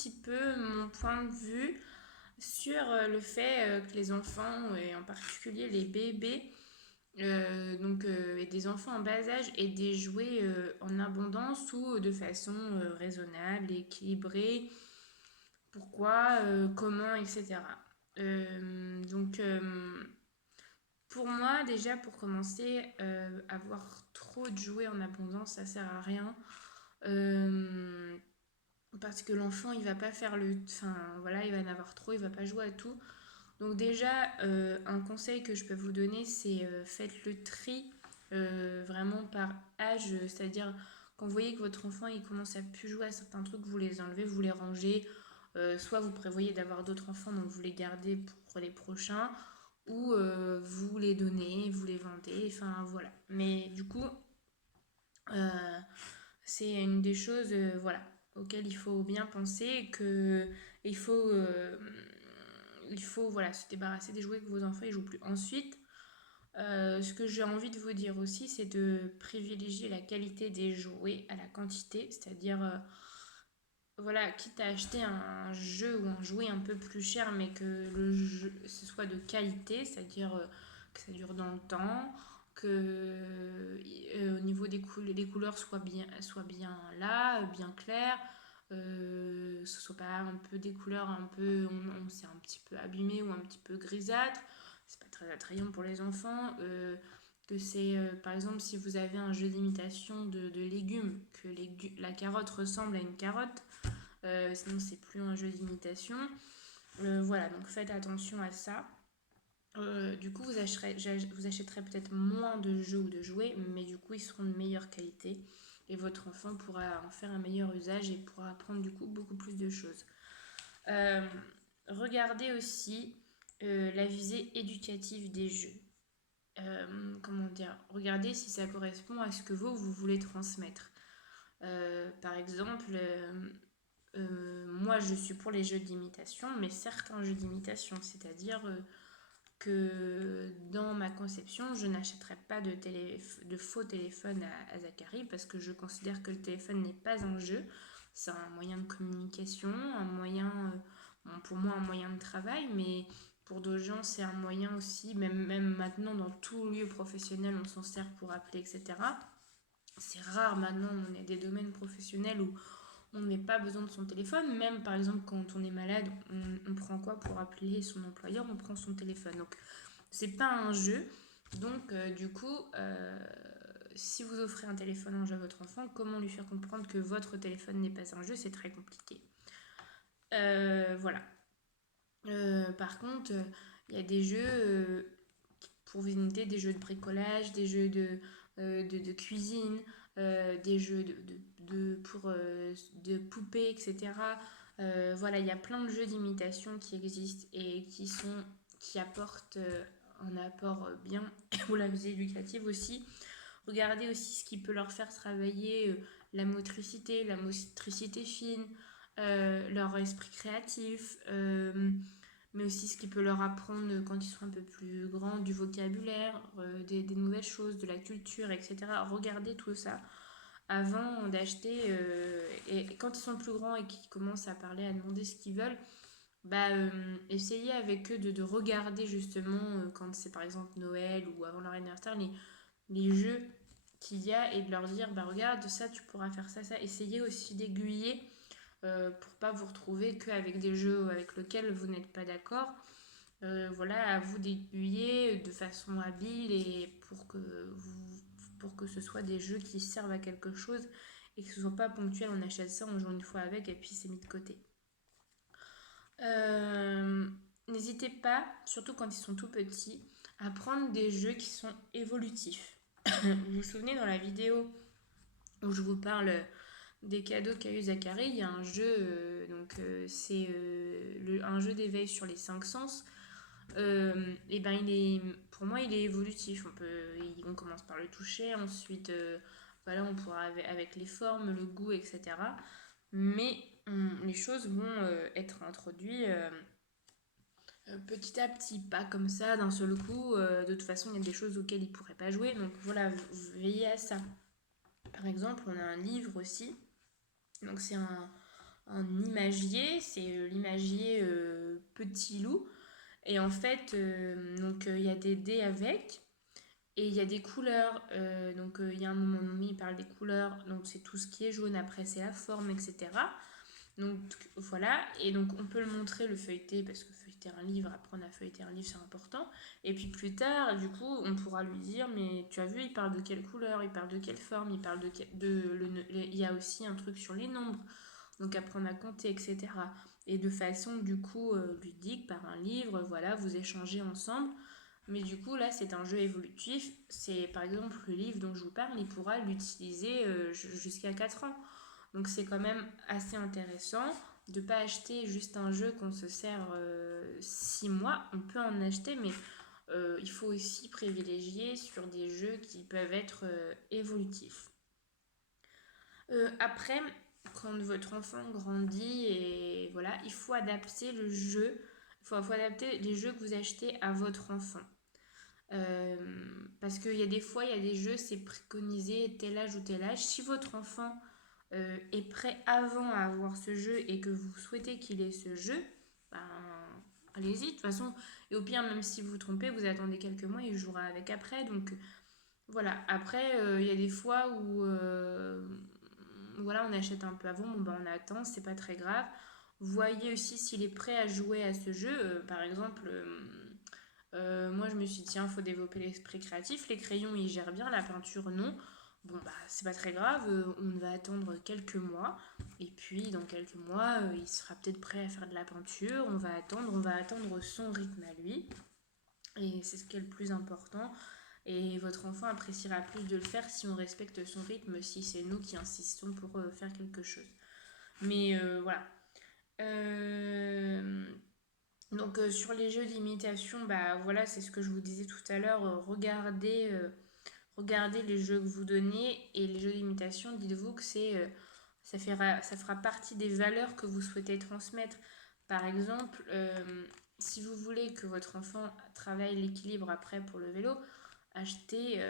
petit peu mon point de vue sur le fait que les enfants, et en particulier les bébés, et des enfants en bas âge, aient des jouets en abondance ou de façon raisonnable, équilibrée, pourquoi, comment, etc. Pour moi, déjà, pour commencer, avoir trop de jouets en abondance, ça sert à rien. Euh, Parce que l'enfant, il va pas faire le... Enfin, voilà, il va en avoir trop, il va pas jouer à tout. Donc déjà, un conseil que je peux vous donner, c'est faites le tri vraiment par âge. C'est-à-dire, quand vous voyez que votre enfant, il commence à plus jouer à certains trucs, vous les enlevez, vous les rangez. Soit vous prévoyez d'avoir d'autres enfants, donc vous les gardez pour les prochains. Ou vous les donnez, vous les vendez, enfin voilà. Mais du coup, euh, c'est une des choses voilà, auxquelles il faut bien penser, que il faut, euh, il faut voilà, se débarrasser des jouets que vos enfants ne jouent plus. Ensuite, ce que j'ai envie de vous dire aussi, c'est de privilégier la qualité des jouets à la quantité, c'est-à-dire voilà, quitte à acheter un jeu ou un jouet un peu plus cher, mais que le jeu, ce soit de qualité, c'est-à-dire que ça dure dans le temps, que au niveau des couleurs soient bien là, bien claires, ce soit pas un peu des couleurs un peu, on s'est un petit peu abîmé ou un petit peu grisâtre, c'est pas très attrayant pour les enfants. Que c'est par exemple si vous avez un jeu d'imitation de légumes, que la carotte ressemble à une carotte, sinon c'est plus un jeu d'imitation. Voilà, donc faites attention à ça. Du coup, vous achèterez peut-être moins de jeux ou de jouets, mais du coup, ils seront de meilleure qualité et votre enfant pourra en faire un meilleur usage et pourra apprendre du coup beaucoup plus de choses. Euh, Regardez aussi la visée éducative des jeux. Comment dire, regardez si ça correspond à ce que vous voulez transmettre. Par exemple, moi, je suis pour les jeux d'imitation, mais certains jeux d'imitation, c'est-à-dire que dans ma conception, je n'achèterai pas de faux téléphone à Zachary parce que je considère que le téléphone n'est pas un jeu, c'est un moyen de communication, un moyen, bon, pour moi, un moyen de travail, mais pour d'autres gens, c'est un moyen aussi, même maintenant, dans tout lieu professionnel, on s'en sert pour appeler, etc. C'est rare maintenant, on est des domaines professionnels où on n'a pas besoin de son téléphone. Même par exemple quand on est malade, on prend quoi pour appeler son employeur? On prend son téléphone. Donc c'est pas un jeu. Donc du coup, si vous offrez un téléphone en jeu à votre enfant, comment lui faire comprendre que votre téléphone n'est pas un jeu? C'est très compliqué. Voilà. Par contre, il y a des jeux pour vous imiter, des jeux de bricolage, des jeux de cuisine, des jeux de poupées, etc. Voilà, il y a plein de jeux d'imitation qui existent et qui apportent un apport bien pour la visée éducative aussi. Regardez aussi ce qui peut leur faire travailler la motricité fine, leur esprit créatif, mais aussi ce qui peut leur apprendre quand ils sont un peu plus grands, du vocabulaire, des nouvelles choses, de la culture, etc. Regardez tout ça avant d'acheter. Et quand ils sont plus grands et qu'ils commencent à parler, à demander ce qu'ils veulent, essayez avec eux de regarder justement quand c'est par exemple Noël ou avant leur anniversaire, les jeux qu'il y a et de leur dire bah regarde ça tu pourras faire ça. Essayez aussi d'aiguiller pour pas vous retrouver qu'avec des jeux avec lesquels vous n'êtes pas d'accord. Voilà, à vous d'aiguiller de façon habile et pour que ce soit des jeux qui servent à quelque chose et que ce soit pas ponctuel, on achète ça, on joue une fois avec et puis c'est mis de côté. Euh, N'hésitez pas, surtout quand ils sont tout petits, à prendre des jeux qui sont évolutifs. Vous vous souvenez dans la vidéo où je vous parle des cadeaux qu'a eu Zachary, il y a un jeu, c'est un jeu d'éveil sur les cinq sens. Et ben pour moi, il est évolutif. On commence par le toucher, ensuite, voilà, on pourra avec les formes, le goût, etc. Mais les choses vont être introduites petit à petit, pas comme ça d'un seul coup. De toute façon, il y a des choses auxquelles il ne pourrait pas jouer, donc voilà, veillez à ça. Par exemple, on a un livre aussi. Donc c'est un imagier, c'est l'imagier Petit Loup. Et en fait, donc il y a des dés avec. Et il y a des couleurs, donc il y a un moment donné, il parle des couleurs, donc c'est tout ce qui est jaune, après c'est la forme, etc. Donc voilà, et donc on peut le montrer, le feuilleter, parce que feuilleter un livre, apprendre à feuilleter un livre, c'est important. Et puis plus tard, du coup, on pourra lui dire, mais tu as vu, il parle de quelle couleur, il parle de quelle forme, il parle il y a aussi un truc sur les nombres, donc apprendre à compter, etc. Et de façon, du coup, ludique, par un livre, voilà, vous échangez ensemble. Mais du coup, là, c'est un jeu évolutif. C'est par exemple le livre dont je vous parle, il pourra l'utiliser jusqu'à 4 ans. Donc c'est quand même assez intéressant de ne pas acheter juste un jeu qu'on se sert 6 mois. On peut en acheter, mais il faut aussi privilégier sur des jeux qui peuvent être évolutifs. Après, quand votre enfant grandit, et voilà, il faut adapter le jeu. Il faut adapter les jeux que vous achetez à votre enfant. Euh, Parce qu'il y a des fois, il y a des jeux, c'est préconisé tel âge ou tel âge. Si votre enfant est prêt avant à avoir ce jeu et que vous souhaitez qu'il ait ce jeu, ben, allez-y. De toute façon, et au pire, même si vous vous trompez, vous attendez quelques mois et il jouera avec après. Donc voilà. Après, il y a des fois où voilà, on achète un peu avant, bon, ben, on attend, c'est pas très grave. Voyez aussi s'il est prêt à jouer à ce jeu. Par exemple, moi, je me suis dit, tiens, il faut développer l'esprit créatif. Les crayons, ils gèrent bien, la peinture, non. Bon, bah, c'est pas très grave, on va attendre quelques mois. Et puis, dans quelques mois, il sera peut-être prêt à faire de la peinture. On va attendre son rythme à lui. Et c'est ce qui est le plus important. Et votre enfant appréciera plus de le faire si on respecte son rythme, si c'est nous qui insistons pour faire quelque chose. Mais voilà. Euh, donc sur les jeux d'imitation, bah voilà, c'est ce que je vous disais tout à l'heure. Regardez les jeux que vous donnez et les jeux d'imitation. Dites-vous que ça fera partie des valeurs que vous souhaitez transmettre. Par exemple, si vous voulez que votre enfant travaille l'équilibre après pour le vélo, achetez.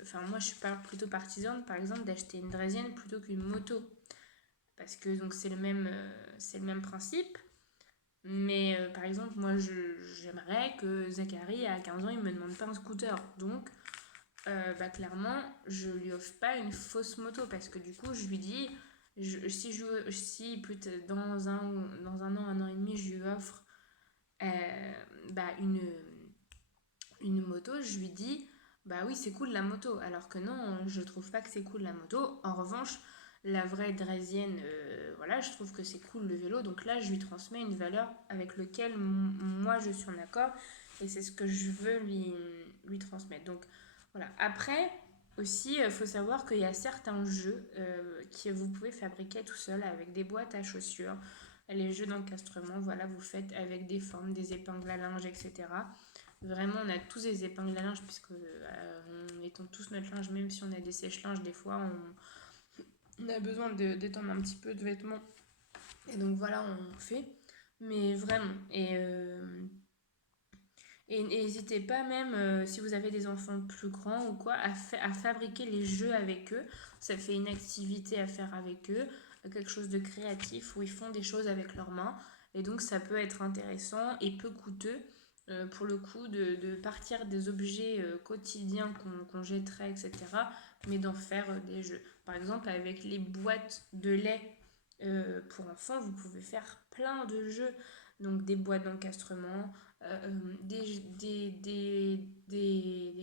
Enfin, moi, je suis plutôt partisane, par exemple, d'acheter une draisienne plutôt qu'une moto, parce que donc c'est le même principe. Mais par exemple, moi, j'aimerais que Zachary, à 15 ans, il me demande pas un scooter. Donc, bah, clairement, je lui offre pas une fausse moto parce que du coup, je lui dis, si dans un an et demi, je lui offre bah, une moto, je lui dis, bah oui, c'est cool la moto. Alors que non, je trouve pas que c'est cool la moto. En revanche, la vraie draisienne, voilà, je trouve que c'est cool le vélo. Donc là, je lui transmets une valeur avec laquelle moi je suis en accord et c'est ce que je veux lui transmettre. Donc voilà. Après, aussi, il faut savoir qu'il y a certains jeux que vous pouvez fabriquer tout seul avec des boîtes à chaussures. Les jeux d'encastrement, voilà, vous faites avec des formes, des épingles à linge, etc. Vraiment, on a tous des épingles à linge, puisque on étend tous notre linge, même si on a des sèche-linges, des fois, on a besoin d'étendre un petit peu de vêtements. Et donc voilà, on fait. Mais vraiment. Et n'hésitez pas même, si vous avez des enfants plus grands ou quoi, à fabriquer les jeux avec eux. Ça fait une activité à faire avec eux, quelque chose de créatif où ils font des choses avec leurs mains. Et donc ça peut être intéressant et peu coûteux pour le coup de partir des objets quotidiens qu'on jetterait, etc. Mais d'en faire des jeux. Par exemple, avec les boîtes de lait pour enfants, vous pouvez faire plein de jeux. Donc des boîtes d'encastrement, des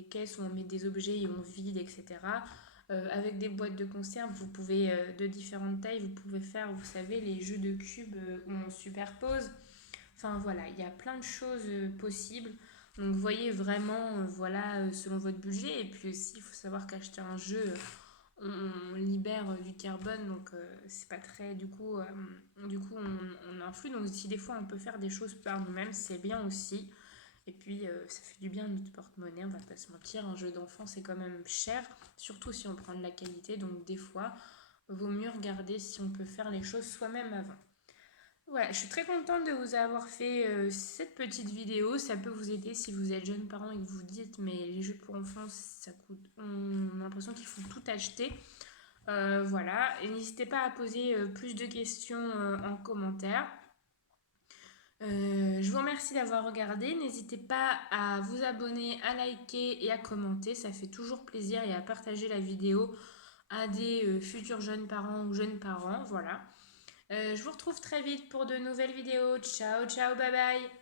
caisses où on met des objets et on vide, etc. Avec des boîtes de conserve, vous pouvez, de différentes tailles, vous pouvez faire, vous savez, les jeux de cubes où on superpose. Enfin voilà, il y a plein de choses possibles. Donc voyez vraiment, voilà, selon votre budget. Et puis aussi, il faut savoir qu'acheter un jeu, on libère du carbone, donc c'est pas très. Du coup on influe. Donc si des fois on peut faire des choses par nous-mêmes, c'est bien aussi. Et puis ça fait du bien à notre porte-monnaie, on va pas se mentir. Un jeu d'enfant c'est quand même cher, surtout si on prend de la qualité. Donc des fois, vaut mieux regarder si on peut faire les choses soi-même avant. Ouais, je suis très contente de vous avoir fait cette petite vidéo. Ça peut vous aider si vous êtes jeune parent et que vous dites mais les jeux pour enfants ça coûte. On a l'impression qu'il faut tout acheter. Voilà, et n'hésitez pas à poser plus de questions en commentaire. Je vous remercie d'avoir regardé. N'hésitez pas à vous abonner, à liker et à commenter. Ça fait toujours plaisir et à partager la vidéo à des futurs jeunes parents ou jeunes parents. Voilà. Je vous retrouve très vite pour de nouvelles vidéos. Ciao, ciao, bye bye.